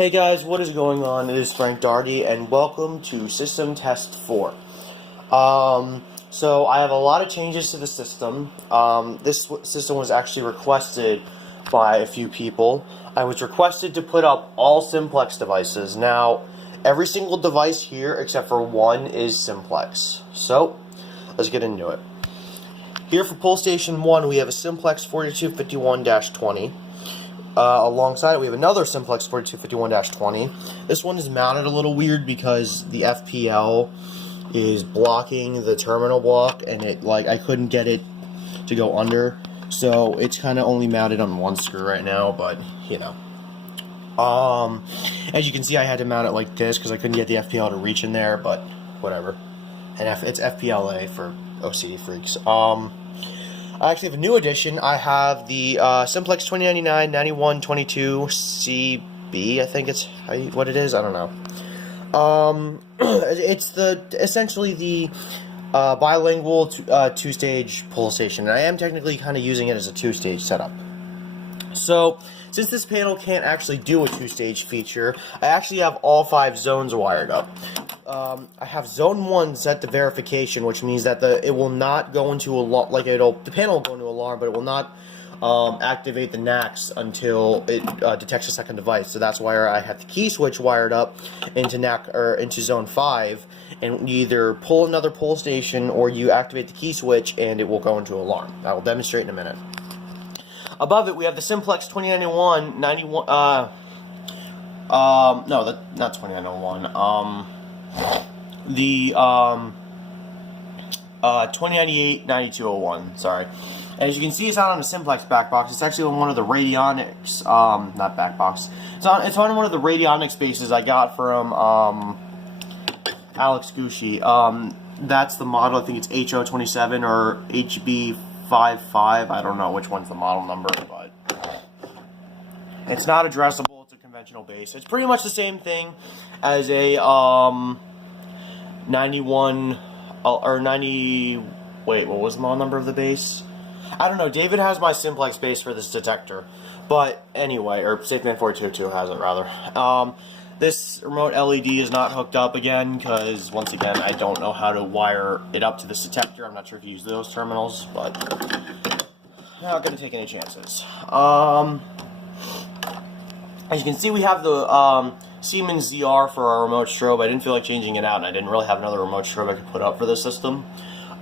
Hey guys, what is going on? It is Frank Darty, and welcome to System Test 4. So I have a lot of changes to the system. This system was actually requested by a few people. I was requested to put up all Simplex devices. Now, every single device here, except for one, is Simplex. So, let's get into it. Here for Pull Station 1, we have a Simplex 4251-20. Alongside it, we have another Simplex 4251-20. This one is mounted a little weird because the FPL is blocking the terminal block, and I couldn't get it to go under, so it's kind of only mounted on one screw right now. But you know, as you can see, I had to mount it like this because I couldn't get the FPL to reach in there. But whatever, and it's FPLA for OCD freaks. I actually have a new edition. I have the Simplex 2099-9122CB, I think it's what it is. I don't know. It's essentially the bilingual two-stage pull station, and I am technically kind of using it as a two-stage setup. So, since this panel can't actually do a two-stage feature, I actually have all 5 zones wired up. I have zone 1 set to verification, which means that it will not go into the panel will go into alarm, but it will not activate the NACs until it detects a second device. So that's why I have the key switch wired up into zone 5, and you either pull another pull station or you activate the key switch and it will go into alarm. I will demonstrate in a minute. Above it, we have the Simplex 2091, no, not 2091, the 2098-9201, sorry. As you can see, it's not on a Simplex back box. It's actually on one of the Radionics, not back box. It's on one of the Radionics bases I got from Alex Gucci. That's the model. I think it's HO27 or HB55. I don't know which one's the model number, but it's not addressable. It's a conventional base. It's pretty much the same thing as a 91 or 90. Wait, what was the model number of the base? I don't know. David has my Simplex base for this detector, but anyway, or SafeMan422 has it rather. This remote LED is not hooked up again because, once again, I don't know how to wire it up to this detector. I'm not sure if you use those terminals, but not going to take any chances. As you can see, we have the Siemens ZR for our remote strobe. I didn't feel like changing it out, and I didn't really have another remote strobe I could put up for this system.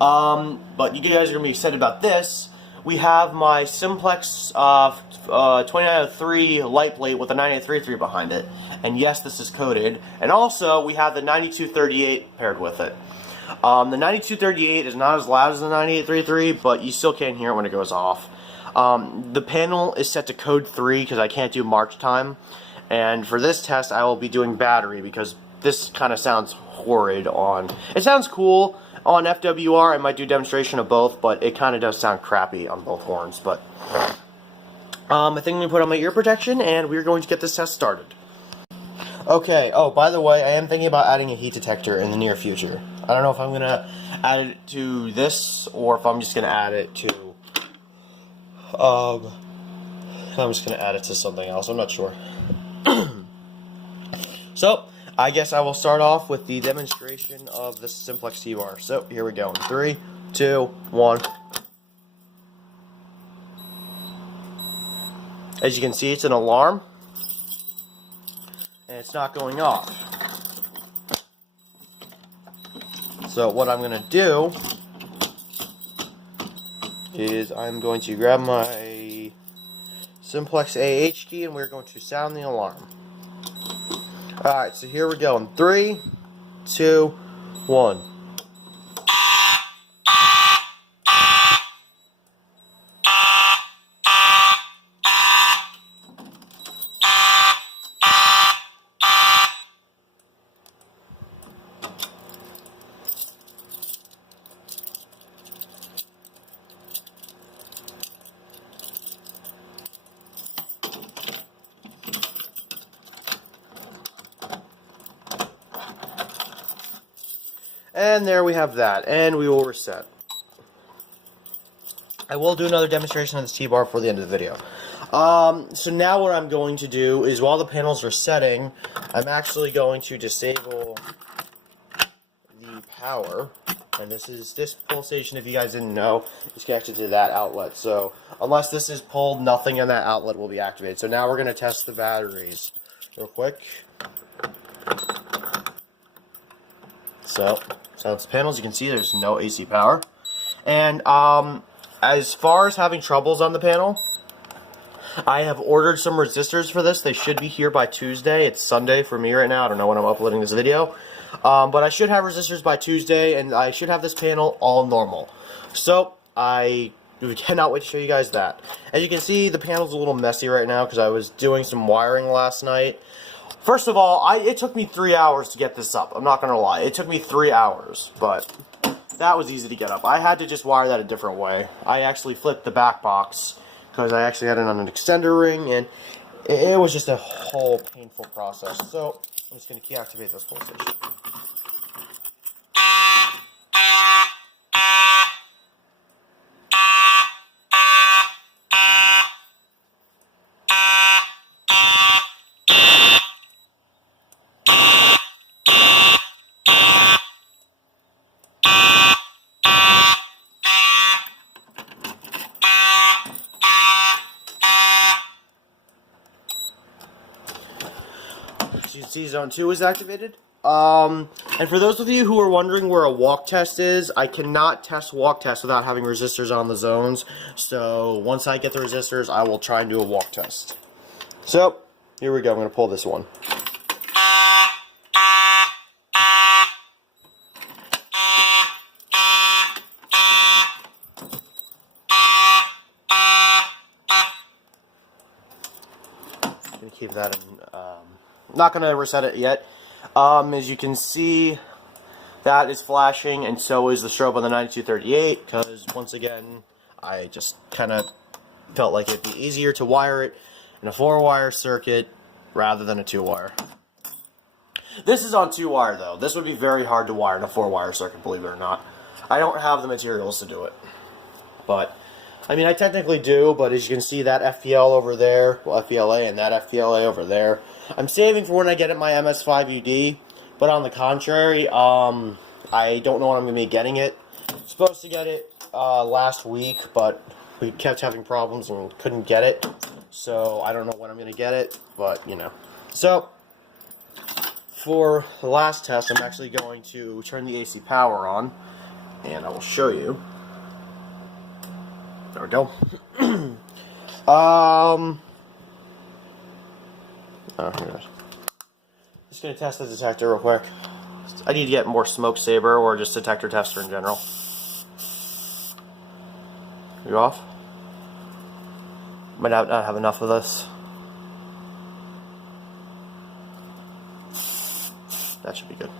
But you guys are going to be excited about this. We have my Simplex 2903 light plate with a 9833 behind it. And yes, this is coded. And also, we have the 9238 paired with it. The 9238 is not as loud as the 9833, but you still can't hear it when it goes off. The panel is set to code 3 because I can't do march time. And for this test, I will be doing battery because this kind of sounds horrid on... It sounds cool on FWR. I might do a demonstration of both, but it kind of does sound crappy on both horns. But I think I'm going to put on my ear protection, and we're going to get this test started. Okay, oh, by the way, I am thinking about adding a heat detector in the near future. I don't know if I'm going to add it to this, or if I'm just going to add it to... I'm just going to add it to something else. I'm not sure. So, I guess I will start off with the demonstration of the Simplex T-Bar. So, here we go. 3, 2, 1. As you can see, it's an alarm. And it's not going off. So, what I'm going to do is I'm going to grab my Simplex AH key and we're going to sound the alarm. Alright, so here we go in 3, 2, 1. And there we have that, and we will reset. I will do another demonstration of this T-bar before the end of the video. So now what I'm going to do is, while the panels are setting, I'm actually going to disable the power. And this pull station, if you guys didn't know, is connected to that outlet. So unless this is pulled, nothing in that outlet will be activated. So now we're going to test the batteries real quick. So silence the panels. You can see there's no AC power. And as far as having troubles on the panel, I have ordered some resistors for this. They should be here by Tuesday. It's Sunday for me right now. I don't know when I'm uploading this video. But I should have resistors by Tuesday, and I should have this panel all normal. So I cannot wait to show you guys that. As you can see, the panel's a little messy right now because I was doing some wiring last night. First of all, it took me 3 hours to get this up. I'm not going to lie. It took me 3 hours, but that was easy to get up. I had to just wire that a different way. I actually flipped the back box because I actually had it on an extender ring, and it was just a whole painful process. So I'm just going to deactivate this pull station. You can see zone 2 is activated. And for those of you who are wondering where a walk test is, I cannot test walk test without having resistors on the zones. So once I get the resistors, I will try and do a walk test. So here we go. I'm going to pull this one. I'm going to keep that in. Not going to reset it yet. As you can see, that is flashing, and so is the strobe on the 9238, because once again, I just kind of felt like it'd be easier to wire it in a 4-wire circuit rather than a 2-wire. This is on 2-wire though. This would be very hard to wire in a 4-wire circuit, believe it or not. I don't have the materials to do it. But, I mean, I technically do, but as you can see, that FPL over there, well, FPLA, and that FPLA over there, I'm saving for when I get it my MS5UD, but on the contrary, I don't know when I'm going to be getting it. Supposed to get it last week, but we kept having problems and couldn't get it, so I don't know when I'm going to get it, but, you know. So, for the last test, I'm actually going to turn the AC power on, and I will show you. There we go. Oh, here it is. Just going to test the detector real quick. I need to get more smoke saber or just detector tester in general. You off? Might not have enough of this. That should be good.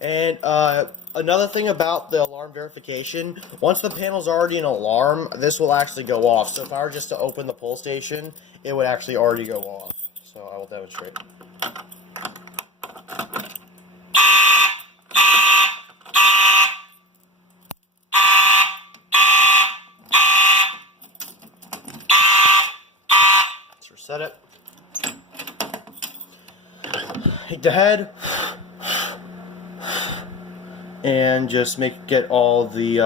And another thing about the alarm verification, once the panel's already an alarm, this will actually go off. So if I were just to open the pull station, it would actually already go off. So I will demonstrate. Let's reset it. Hit the head. And just get all the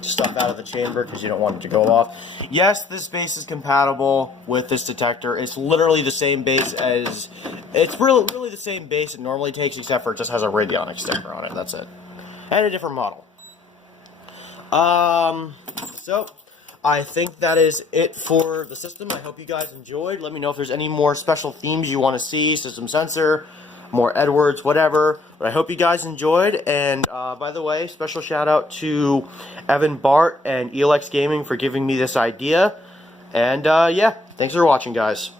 stuff out of the chamber because you don't want it to go off. Yes, this base is compatible with this detector. It's literally the same base as... It's really the same base it normally takes, except for it just has a radionic sticker on it. That's it. And a different model. So, I think that is it for the system. I hope you guys enjoyed. Let me know if there's any more special themes you want to see. System sensor, more Edwards, whatever. But I hope you guys enjoyed. And by the way, special shout out to Evan Bart and ELX Gaming for giving me this idea. And yeah, thanks for watching, guys.